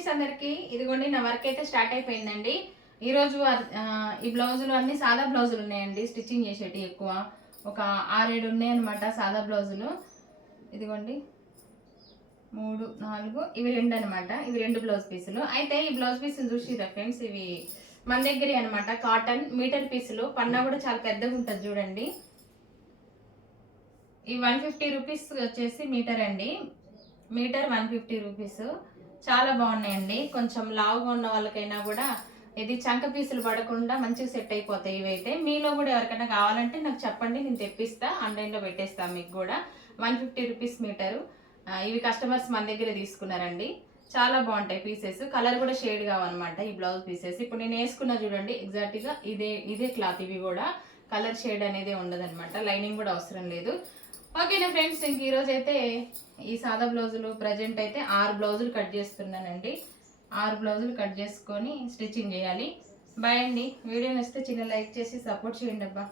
Friends అందరికి ఇదిగోండి నా వర్క్ అయితే స్టార్ట్ అయిపోయిందండి. ఈరోజు ఈ బ్లౌజులు అన్ని సాదా బ్లౌజులు ఉన్నాయండి. స్టిచ్చింగ్ చేసేటి ఎక్కువ ఒక 6-7 ఉన్నాయన్నమాట సాదా బ్లౌజులు. ఇదిగోండి 3, 4 ఇవి 2 అనమాట. ఇవి 2 బ్లౌజ్ పీసులు. అయితే ఈ బ్లౌజ్ పీసులు చూసిరా ఫ్రెండ్స్, ఇవి మన దగ్గరే అనమాట. కాటన్ మీటర్ పీసులు. పన్నా కూడా చాలా పెద్దగా ఉంటుంది చూడండి. ఈ 150 రూపీస్ వచ్చేసి మీటర్ అండి. Metre 150 rupees. చాలా బాగున్నాయండి. కొంచెం లావుగా ఉన్న వాళ్ళకైనా కూడా ఇది చంక పీసులు పడకుండా మంచిగా సెట్ అయిపోతాయి. ఇవైతే మీలో కూడా ఎవరికైనా కావాలంటే నాకు చెప్పండి, నేను తెప్పిస్తా. ఆన్లైన్లో పెట్టేస్తాను మీకు కూడా. 150 రూపీస్ మీటరు. ఇవి కస్టమర్స్ మన దగ్గర తీసుకున్నారండి. చాలా బాగుంటాయి పీసెస్. కలర్ కూడా షేడ్ కావన్నమాట ఈ బ్లౌజ్ పీసెస్. ఇప్పుడు నేను వేసుకున్నా చూడండి, ఎగ్జాక్ట్గా ఇదే క్లాత్. ఇవి కూడా కలర్ షేడ్ అనేది ఉండదన్నమాట. లైనింగ్ కూడా అవసరం లేదు. ఓకేనా ఫ్రెండ్స్, ఇంక ఈరోజు అయితే ఈ సాదా బ్లౌజులు ప్రజెంట్ అయితే 6 బ్లౌజులు కట్ చేస్తున్నానండి. 6 బ్లౌజులు కట్ చేసుకొని స్టిచ్చింగ్ చేయాలి. బాయ్ అండి. వీడియో నచ్చితే చిన్న లైక్ చేసి సపోర్ట్ చేయండి అబ్బా.